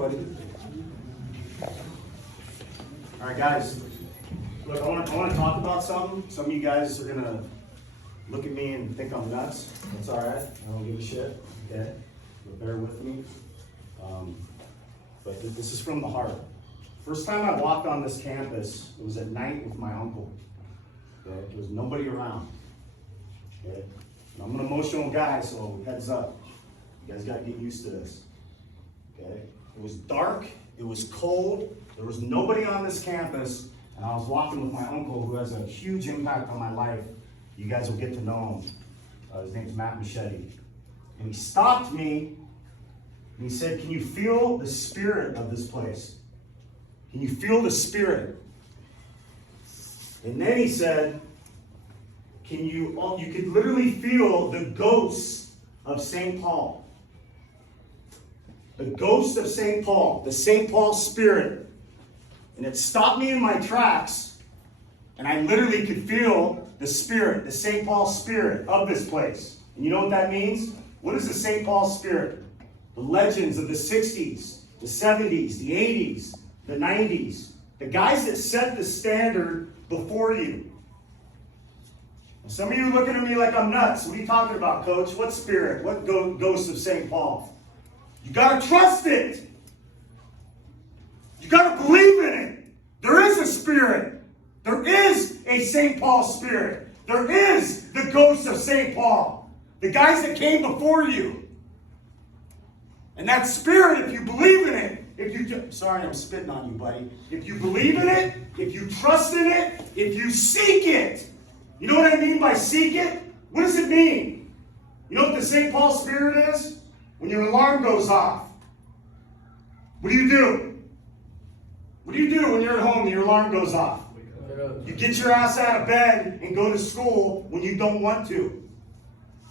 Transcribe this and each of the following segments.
buddy. All right, guys. Look, I want to talk about something. Some of you guys are gonna look at me and think I'm nuts. That's all right. I don't give a shit. Okay, but bear with me. But this is from the heart. First time I walked on this campus, it was at night with my uncle. Okay? There was nobody around. Okay? And I'm an emotional guy, so heads up. You guys gotta get used to this. Okay? It was dark, it was cold, there was nobody on this campus, and I was walking with my uncle who has a huge impact on my life. You guys will get to know him. His name's Matt Machete. And he stopped me, and he said, "Can you feel the spirit of this place? Can you feel the spirit?" And then he said, you could literally feel the ghosts of St. Paul. The ghost of St. Paul, the St. Paul spirit. And it stopped me in my tracks, and I literally could feel the spirit, the St. Paul spirit of this place. And you know what that means? What is the St. Paul spirit? The legends of the 60s, the 70s, the 80s, the 90s. The guys that set the standard before you. Some of you are looking at me like I'm nuts. What are you talking about, coach? What spirit? What ghost of St. Paul? You got to trust it. You got to believe in it. There is a spirit. There is a St. Paul spirit. There is the ghost of St. Paul. The guys that came before you. And that spirit, if you believe in it, sorry, I'm spitting on you, buddy. If you believe in it, if you trust in it, if you seek it. You know what I mean by seek it? What does it mean? You know what the St. Paul spirit is? When your alarm goes off. What do you do? What do you do when you're at home and your alarm goes off? You get your ass out of bed and go to school when you don't want to.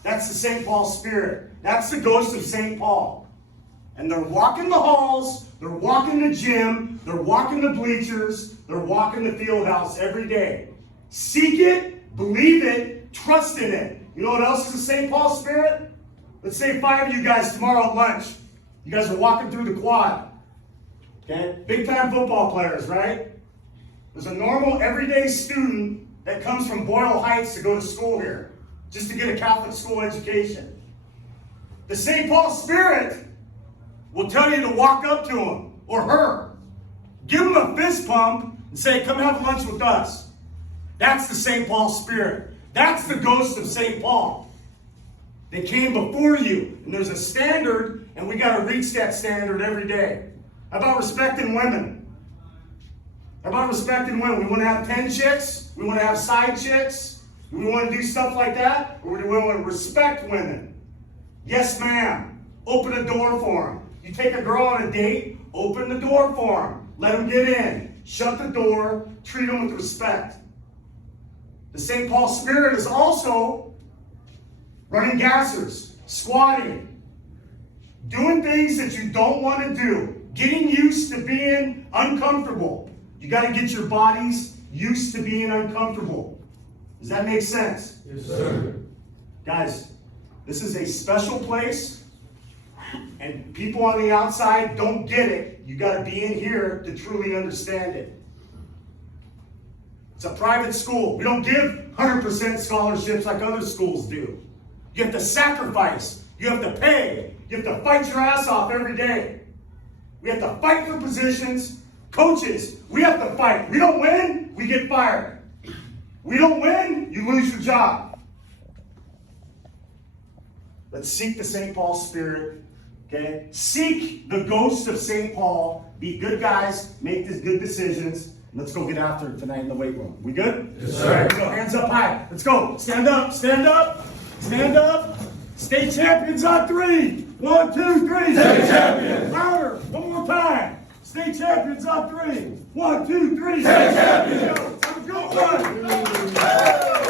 That's the St. Paul spirit. That's the ghost of St. Paul. And they're walking the halls, they're walking the gym, they're walking the bleachers, they're walking the field house every day. Seek it, believe it, trust in it. You know what else is the St. Paul spirit? Let's say 5 of you guys tomorrow at lunch. You guys are walking through the quad. Okay? Big time football players, right? There's a normal, everyday student that comes from Boyle Heights to go to school here, just to get a Catholic school education. The St. Paul spirit will tell you to walk up to him or her. Give them a fist pump and say, "Come have lunch with us." That's the St. Paul spirit. That's the ghost of St. Paul. They came before you. And there's a standard, and we got to reach that standard every day. How about respecting women? How about respecting women? We want to have 10 chicks? We want to have side chicks? Do we want to do stuff like that? Or do we want to respect women? Yes, ma'am. Open a door for them. You take a girl on a date, open the door for them. Let them get in. Shut the door. Treat them with respect. The St. Paul spirit is also running gassers, squatting, doing things that you don't want to do, getting used to being uncomfortable. You got to get your bodies used to being uncomfortable. Does that make sense? Yes, sir. Guys, this is a special place, and people on the outside don't get it. You got to be in here to truly understand it. It's a private school. We don't give 100% scholarships like other schools do. You have to sacrifice. You have to pay. You have to fight your ass off every day. We have to fight for positions. Coaches, we have to fight. We don't win, we get fired. We don't win, you lose your job. Let's seek the St. Paul spirit. Okay? Seek the ghost of St. Paul. Be good guys. Make these good decisions. Let's go get after it tonight in the weight room. We good? Yes, sir. Let's go. Hands up high. Let's go. Stand up. Stand up. Stand up. State champions on 3. 1, 2, 3. State champions. Louder. One more time. State champions on 3. 1, 2, 3. State champions. Have a good one.